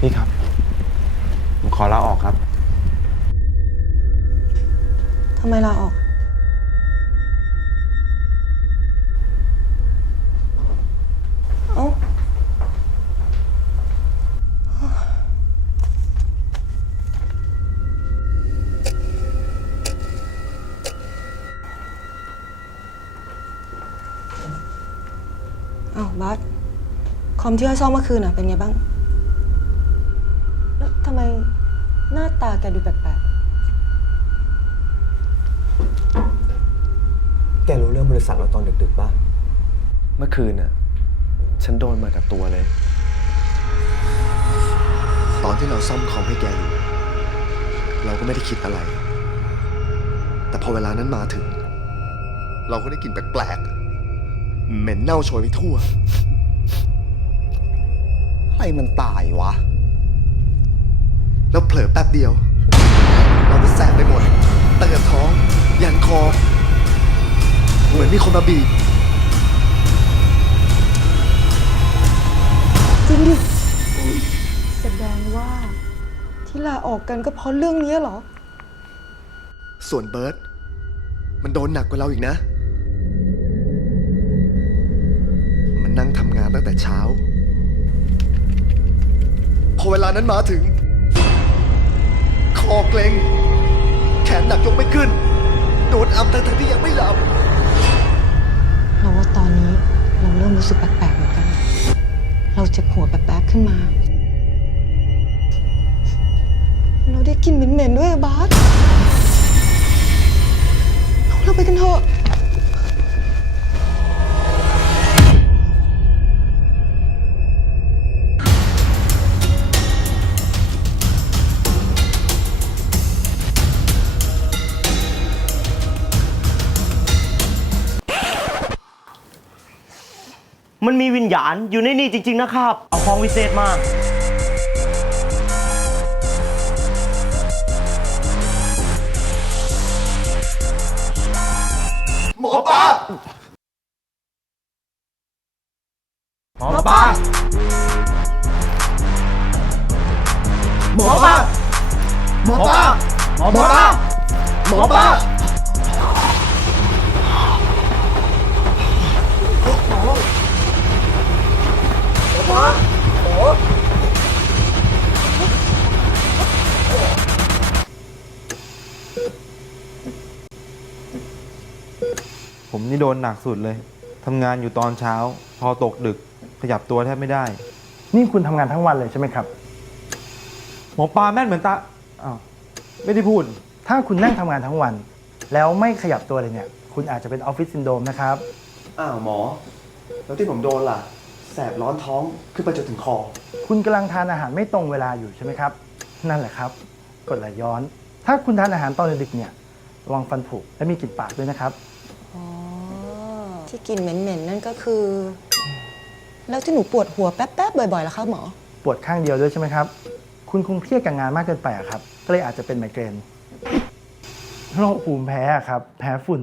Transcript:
พี่ครับ ผมขอลาออกครับ ทำไมลาออก เอ้า เอ้าบัสคอมที่ให้ซ่อมเมื่อคืนอะ เป็นไงบ้าง ทำไมหน้าตาแกดูแปลกแกรู้เรื่องบริษัทเราตอนดึกๆป่ะ เมื่อคืนน่ะ ฉันโดนมากับตัวเลย ตอนที่เราซ่อมคอมให้แกอยู่ เราก็ไม่ได้คิดอะไร แต่พอเวลานั้นมาถึง เราก็ได้กลิ่นแปลกๆ เหม็นเน่าโชยไปทั่ว อะไรมันตายวะ แล้วเผลอแป๊บเดียว เราก็แสบไปหมดตั้งแต่ท้อง ยันคอ เหมือนมีคนมาบีบๆจริงดิแสดงว่าที่ลาออกกันก็เพราะเรื่องนี้เหรอ ส่วนเบิร์ตมันโดนหนักกว่าเราอีกนะ มันนั่งทำงานตั้งแต่เช้า พอเวลานั้นมาถึง คอเกร็ง แขนหนักยกไม่ขึ้น โดนอัมทั้งๆที่ยังไม่หลับ เราว่าตอนนี้เราเริ่มรู้สึกแปลกๆเหมือนกัน เราเจ็บหัวแป๊บๆขึ้นมา เราได้กลินเหม็นๆด้วยอะบาสเอาเราไปกันเถอะ มันมีวิญญาณอยู่ในนี่จริง ๆ นะครับ เอาของวิเศษมาหมอปลาหมอปลาหมอปลาหมอปลาหมอปลาหมอปลา ผมนี่โดนหนักสุดเลย ทำงานอยู่ตอนเช้า พอตกดึก ขยับตัวแทบไม่ได้ นี่คุณทำงานทั้งวันเลยใช่ไหมครับ หมอปลาแม่นเหมือนตา อ้าว ไม่ได้พูด ถ้าคุณนั่งทำงานทั้งวัน แล้วไม่ขยับตัวเลยเนี่ย คุณอาจจะเป็นออฟฟิศซินโดรมนะครับ อ้าวหมอ แล้วที่ผมโดนล่ะ แสบร้อนท้องขึ้นไปจนถึงคอ คุณกำลังทานอาหารไม่ตรงเวลาอยู่ใช่ไหมครับ นั่นแหละครับกดไหลย้อน ถ้าคุณทานอาหารตอนดึกๆเนี่ยระวังฟันผุและมีกลิ่นปากด้วยนะครับ อ๋อที่กลินเหม็นๆนั่นก็คือ แล้วที่หนูปวดหัวแป๊บๆบ่อยๆล่ะคะหมอ ปวดข้างเดียวด้วยใช่ไหมครับ คุณคงเครียดกับงานมากเกินไปอะครับ ก็เลยอาจจะเป็นไมเกรนโรคภูมิแพ้อะครับ แพ้ฝุ่น